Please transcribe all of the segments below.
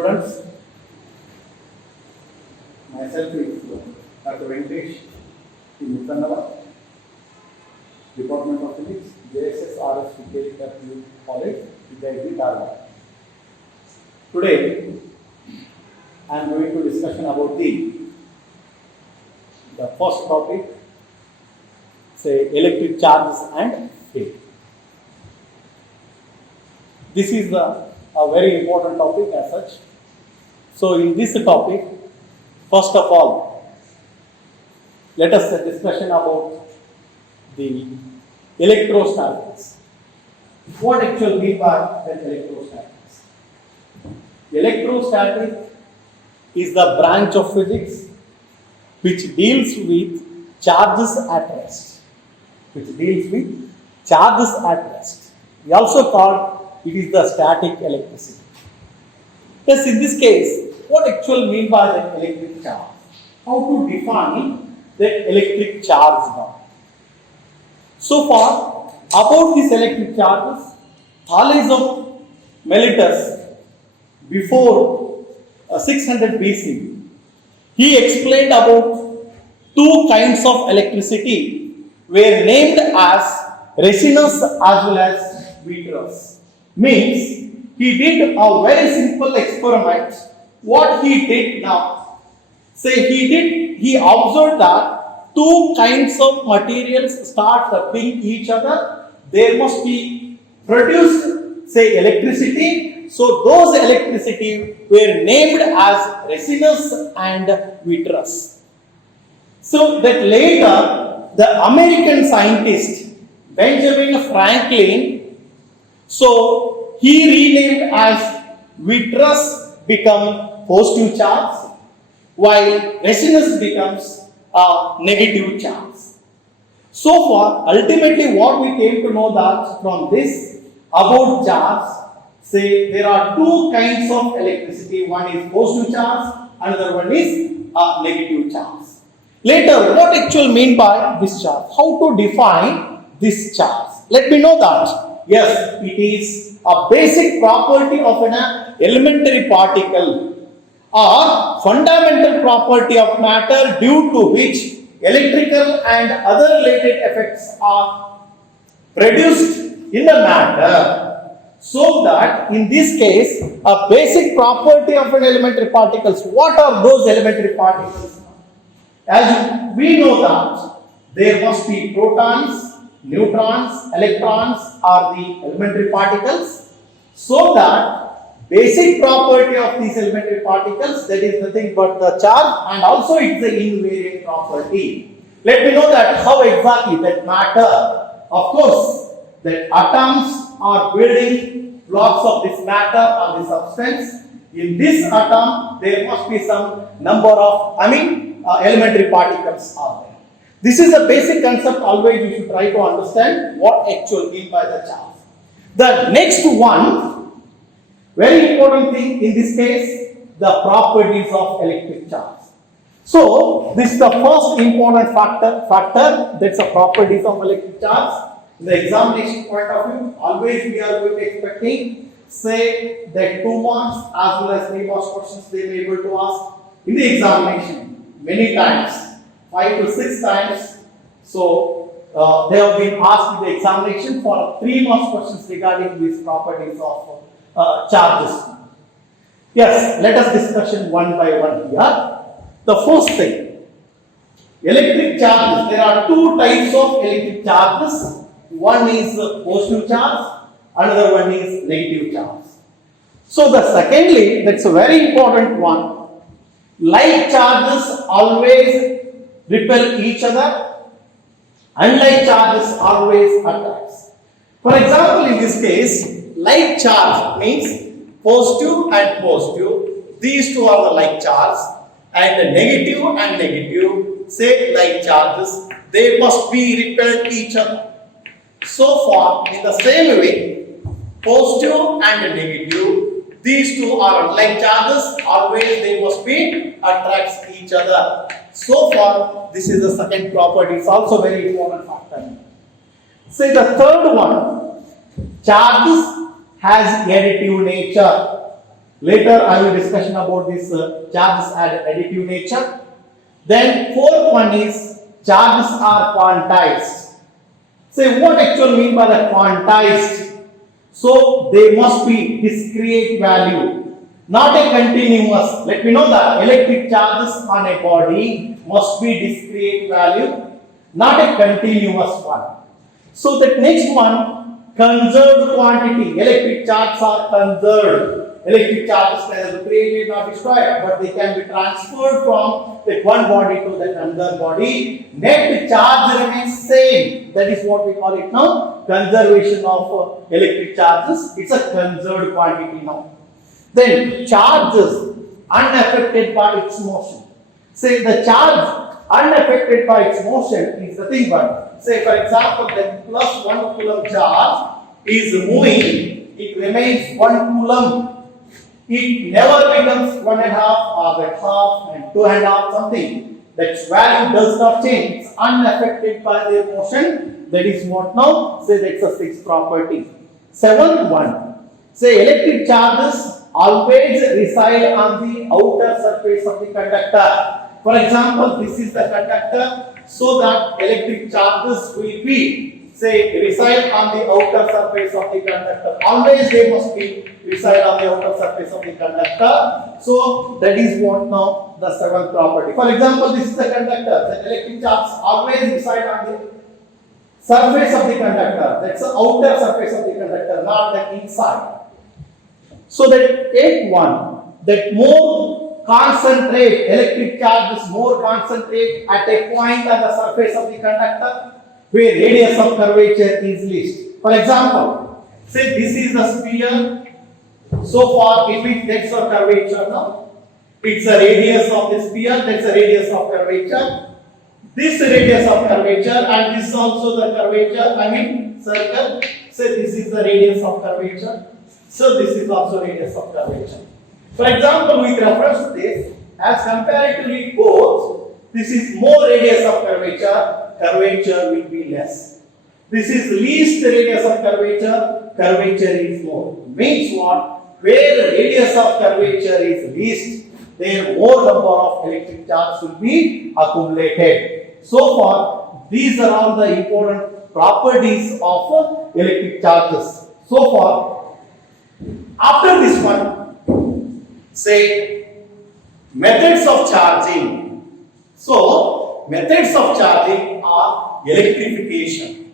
students, myself is Dr. Venkatesh in Uttanava, Department of Physics, JSS RS Vidyadhar College, Vidyadhar, Dharwad. Today, I am going to discussion about the first topic, say electric charges and field. This is a very important topic as such. So in this topic, first of all, let us discussion about the electrostatics. What actually mean by electrostatics? Electrostatic is the branch of physics which deals with charges at rest. We also call it is the static electricity. Thus, in this case, what actually mean by the electric charge? How to define the electric charge now? So far, about these electric charges, Thales of Miletus, before 600 BC, he explained about two kinds of electricity were named as resinous as well as vitreous. Means he did a very simple experiment. What he did now, he observed that two kinds of materials start rubbing each other. There must be produced, electricity. So those electricity were named as resinous and vitreous. So that later the American scientist Benjamin Franklin, so he renamed as vitreous become positive charge, while resinous becomes a negative charge. So far, ultimately what we came to know that from this about charge, there are two kinds of electricity. One is positive charge, another one is negative charge. Later, what actually mean by this charge? How to define this charge? Let me know that. Yes, it is a basic property of an elementary particle or fundamental property of matter due to which electrical and other related effects are produced in the matter. So that in this case, a basic property of an elementary particles. What are those elementary particles? As we know that there must be protons, neutrons, electrons are the elementary particles. So that basic property of these elementary particles, that is nothing but the charge, and also it's the invariant property. Let me know that how exactly that matter. Of course, that atoms are building blocks of this matter or the substance. In this atom, there must be some number of, elementary particles are there. This is a basic concept. Always you should try to understand what actually mean by the charge. The next one, very important thing in this case, the properties of electric charge. So this is the first important factor that's the properties of electric charge. In the examination point of view, always we are going to expecting, that 2 marks as well as 3 marks questions they may be able to ask in the examination many times, 5 to 6 times. So they have been asked in the examination for 3 marks questions regarding these properties of charges. Yes, let us discussion one by one here. The first thing, electric charges. There are two types of electric charges. One is positive charge, another one is negative charge. So the secondly, that's a very important one. Like charges always repel each other, unlike charges always attracts. For example, in this case, like charge means positive and positive. These two are the like charge, and the negative and negative, like charges, they must be repelled each other. So far, in the same way, positive and negative, these two are like charges, always they must be attracts each other. So far, this is the second property. It's also very important factor. Say the third one, charges has additive nature. Later I will discussion about this charges at additive nature. Then fourth one is charges are quantized. Say what actually mean by the quantized? So they must be discrete value, not a continuous. Let me know that electric charges on a body must be discrete value, not a continuous one. So the next one, conserved quantity. Electric charges are conserved. Electric charges can be created or destroyed, but they can be transferred from that one body to that another body. Net charge remains same. That is what we call it now, conservation of electric charges. It's a conserved quantity now. Then charges unaffected by its motion. Say the charge unaffected by its motion is nothing but, say for example, the plus 1 coulomb charge is moving, it remains 1 coulomb. It never becomes 1.5 or that half and 2.5 something. That value does not change. It's unaffected by their motion. That is what now, say that's a sixth property. Seventh one, say electric charges always reside on the outer surface of the conductor. For example, this is the conductor, so that electric charges will be, say, reside on the outer surface of the conductor. Always they must be reside on the outer surface of the conductor. So that is what now the seventh property. For example, this is the conductor. The electric charges always reside on the surface of the conductor. That's the outer surface of the conductor, not the inside. So that eighth one, that more concentrate, electric charges more concentrate at a point on the surface of the conductor where radius of curvature is least. For example, say this is the sphere. So far, if it takes a curvature now, it's a radius of the sphere, that's a radius of curvature. This radius of curvature and this is also the curvature, I mean circle. Say this is the radius of curvature. So this is also radius of curvature. For example, with reference to this, as comparatively both, this is more radius of curvature, curvature will be less. This is least radius of curvature, curvature is more. Means what? Where the radius of curvature is least, there more number of electric charge will be accumulated. So far, these are all the important properties of electric charges. So far, after this one, say methods of charging. So, methods of charging are electrification.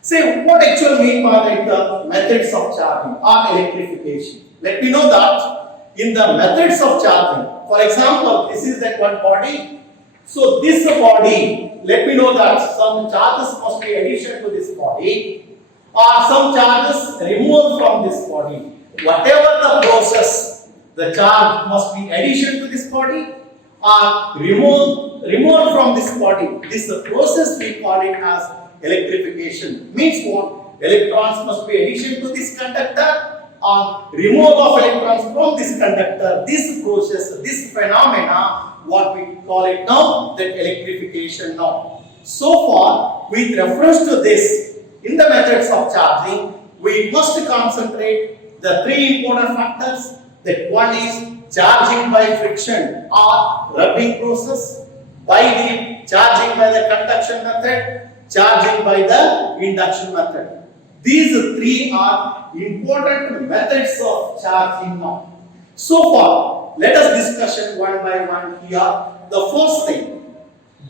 Say what actually mean by the methods of charging or electrification. Let me know that in the methods of charging, for example, this is that one body. So this body, let me know that some charges must be addition to this body or some charges removed from this body. Whatever the process, the charge must be addition to this body or removed from this body. This process we call it as electrification. Means what? Electrons must be addition to this conductor or removal of electrons from this conductor. This process, this phenomena, what we call it now, that electrification now. So far, with reference to this, in the methods of charging, we must concentrate the three important factors. That one is charging by friction or rubbing process, by the charging by the conduction method, charging by the induction method. These three are important methods of charging now. So far, let us discuss one by one here. The first thing,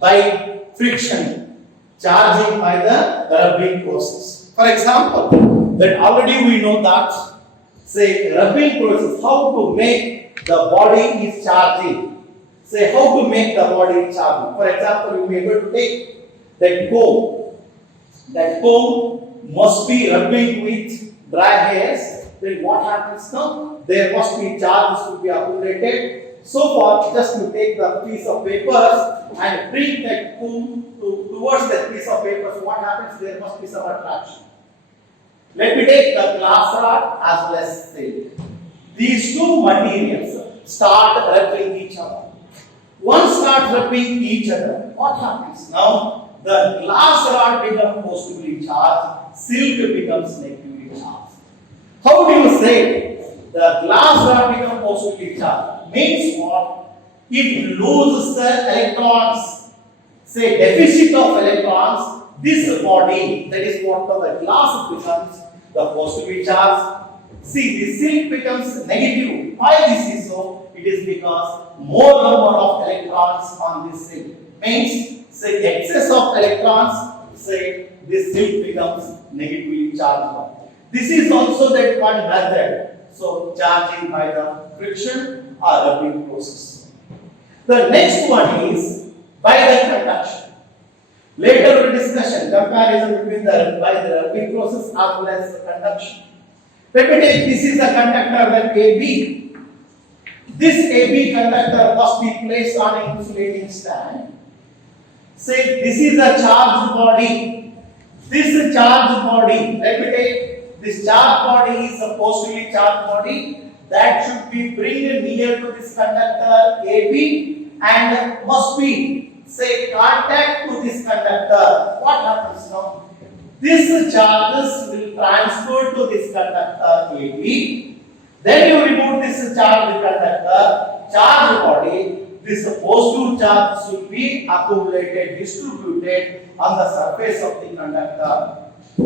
by friction, charging by the rubbing process. For example, that already we know that, say rubbing process, how to make the body is charging. Say how to make the body is charging. For example, you may be able to take that comb. That comb must be rubbing with dry hairs. Then what happens now? There must be charges to be accumulated. So far, just to take the piece of papers and bring that comb towards that piece of papers, what happens? There must be some attraction. Let me take the glass rod as well as silk. These two materials start rubbing each other. One starts rubbing each other. What happens? Now, the glass rod becomes positively charged, silk becomes negatively charged. How do you say? the glass rod becomes positively charged. Means what? It loses the electrons. Say deficit of electrons. This body, that is what the glass becomes the positively charged. See, the silk becomes negative. Why this is so? It is because more number of electrons on this silk. Means, say excess of electrons, say this silk becomes negatively charged. This is also that one method. So, charging by the friction or rubbing process. The next one is by the conduction. Later we discussion comparison between the by the rubbing process as well as the conduction. Let me take this is the conductor that AB. This AB conductor must be placed on an insulating stand. Say this is a charged body. This charged body. Let me take this charged body is a positively charged body that should be bring near to this conductor AB and must be say contact to this conductor. What happens now? This charges will transfer to this conductor AB. Then you remove this charged conductor, charged body. This positive charge should be accumulated, distributed on the surface of the conductor.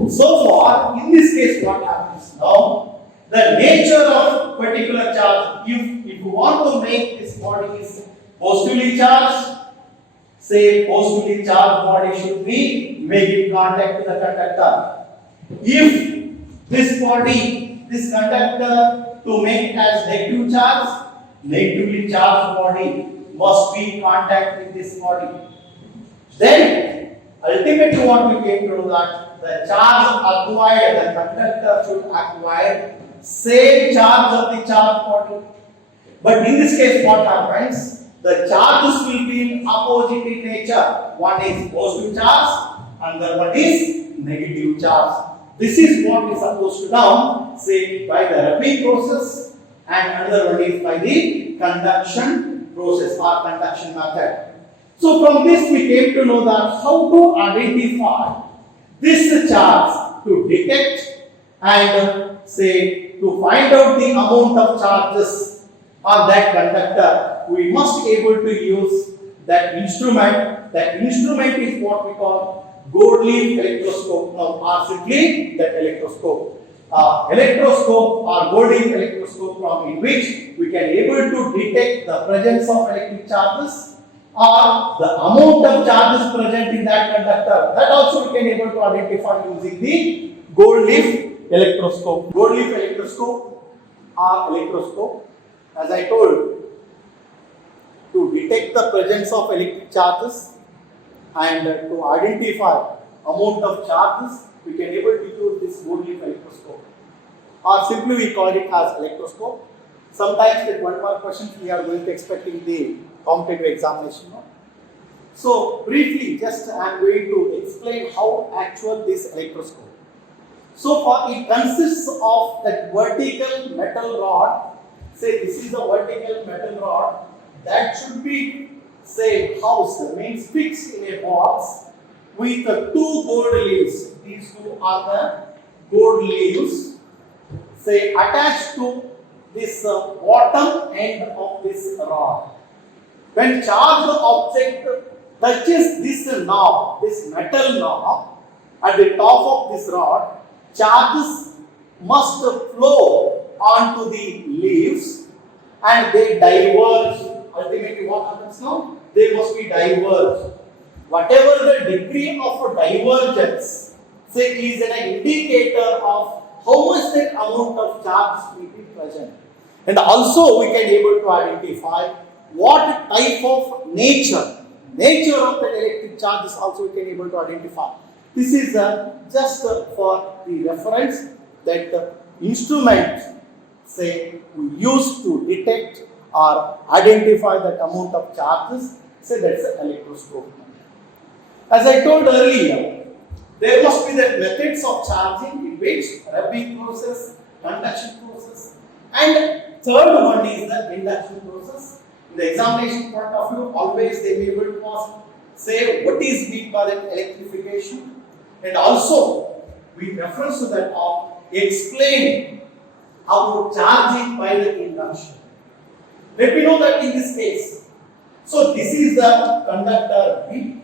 So far, in this case, what happens now? The nature of particular charge. If you want to make this body is positively charged, say positively charged body should be making contact to the conductor. If this body, this conductor to make it as negative charge, negatively charged body must be contact with this body. Then ultimately what we came to know that the charge acquired, the conductor should acquire same charge of the charged body. But in this case what happens? The charges will be in opposite in nature. One is positive charge, another one is negative charge. This is what is supposed to now say by the rubbing process, and another one is by the conduction process or conduction method. So from this we came to know that how to identify this charge, to detect and say to find out the amount of charges on that conductor. We must be able to use that instrument. That instrument is what we call gold leaf electroscope. Now, or simply that electroscope. Electroscope or gold leaf electroscope, from in which we can able to detect the presence of electric charges or the amount of charges present in that conductor. That also we can able to identify using the gold leaf electroscope. Gold leaf electroscope or electroscope, as I told, to detect the presence of electric charges and to identify amount of charges, we can able to use this gold leaf electroscope, or simply we call it as electroscope. Sometimes that one more question we are going to expect in the competitive examination. So briefly, just I am going to explain how actual this electroscope. So far it consists of that vertical metal rod. Say this is a vertical metal rod that should be say housed, means fixed in a box with the two gold leaves. These two are the gold leaves, say attached to this bottom end of this rod. When charged object touches this knob, this metal knob at the top of this rod, charges must flow onto the leaves and they diverge. Ultimately what happens now? They must be diverged. Whatever the degree of divergence, say, is an indicator of how much that amount of charge will be present. And also we can able to identify what type of nature of the electric charge is also we can able to identify. This is just for the reference that the instrument say we use to detect or identify that amount of charges, say that's an electroscope. As I told earlier, there must be the methods of charging in which rubbing process, conduction process, and third one is the induction process. In the examination point of view, always they may be able to ask, say what is meant by that electrification, and also with reference to that explain about charging by the induction. Let me know that in this case. So this is the conductor B.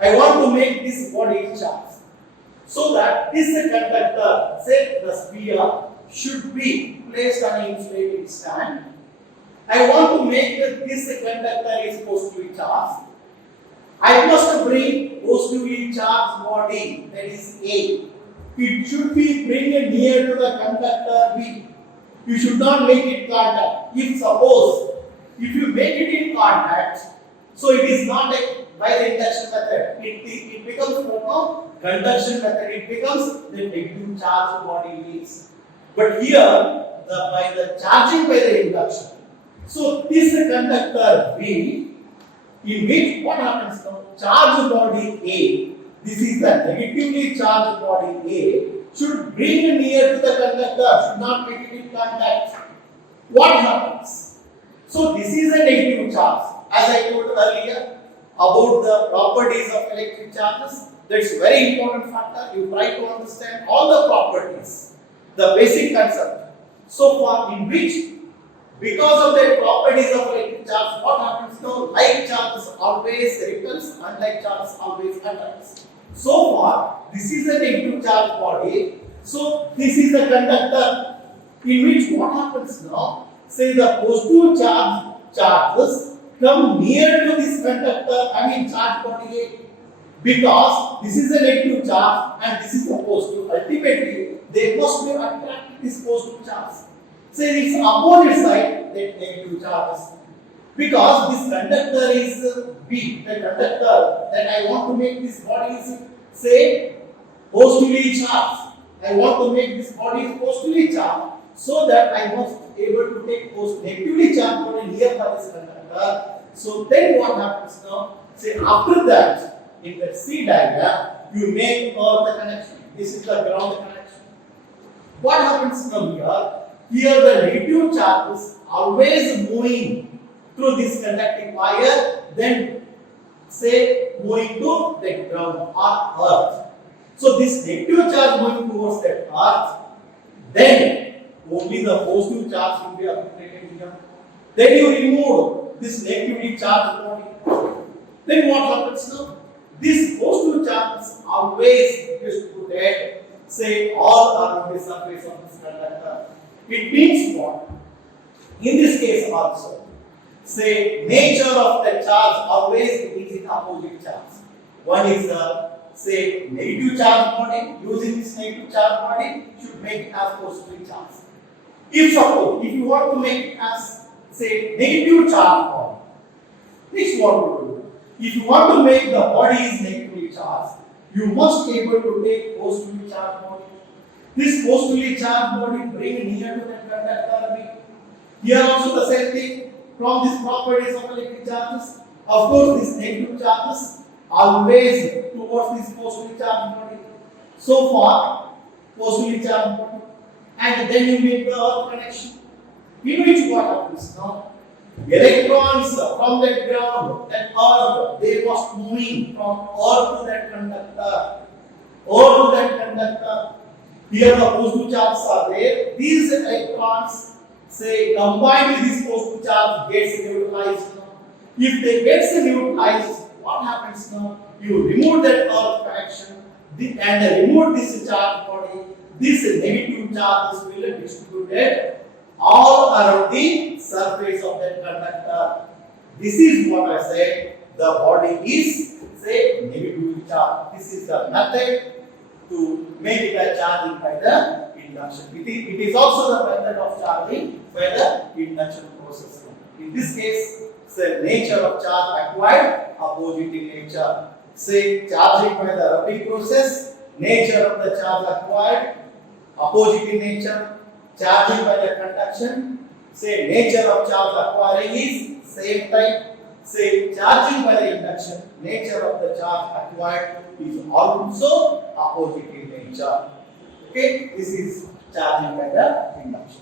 I want to make this body charged. So that this conductor, say the sphere, should be placed on an insulating stand. I want to make this conductor is positively charged. I must bring positively charged body, that is A. It should be bring it near to the conductor B. You should not make it contact. If you make it in contact, so it is not by the induction method. It becomes conduction method. It becomes the negative charge body means. But here, by the charging by the induction. So this conductor B, in which what happens now? Charge body A. This is the negatively charged body A. Should bring near to the conductor. Should not make it in contact. What happens? So this is a negative charge. As I told earlier about the properties of electric charges, that's a very important factor. You try to understand all the properties, the basic concept. So far, in which, because of the properties of electric charge, what happens now? Like charges always repels, unlike charges always attracts. So far, this is a negative charge body. So this is the conductor, in which what happens now? Say the positive charges come near to this conductor, charge body A, because this is a negative charge and this is a positive. Ultimately, they must be attracted this positive charge. Say its opposite side, that negative charges. Because this conductor is B, the conductor that I want to make this body is, say, positively charged. I want to make this body positively charged, so that I must able to take negatively charged body near by this conductor. So then what happens now? Say after that, in the C diagram, you make the connection. This is the ground connection. What happens now here? Here the negative charge is always moving through this conducting wire, then say moving to the ground or earth. So this negative charge moving towards that earth, then only the positive charge will be accumulated here. Then you remove this negatively charged body. Then what happens now? This positive charge is always distributed, say all around the surface of this conductor. It means what? In this case also, say nature of the charge always is in opposite charge. One is say negative charge body. Using this negative charge body, should make it as positive charge. If you want to make it as say negative charge body, this what you do. If you want to make the body is negatively charged, you must be able to take positively charged body. This positively charged body bring near to the conductor B. Here also the same thing. From these properties of electric charges, of course, these negative charges always towards this positively charged body. So far, positively charged body, and then you make the earth connection. In which what happens now? Electrons from that ground and earth, they must moving from earth to that conductor. Earth to that conductor. Here the positive charges are there. These electrons, say, combined with this positive charge gets neutralized now. If they get neutralized, what happens now? You remove that earth connection and remove this charge body. These negative charges will be distributed all around the surface of that conductor. This is what I said. The body is, say, negatively charged. This is the method to make it a charging by the induction. It is also the method of charging by the induction process. In this case, say nature of charge acquired, opposite in nature. Say charging by the rubbing process, nature of the charge acquired, opposite in nature. Charging by the conduction, say nature of charge acquiring is same type. Say charging by the induction, nature of the charge acquired is also opposite in nature. Okay, this is charging by the induction.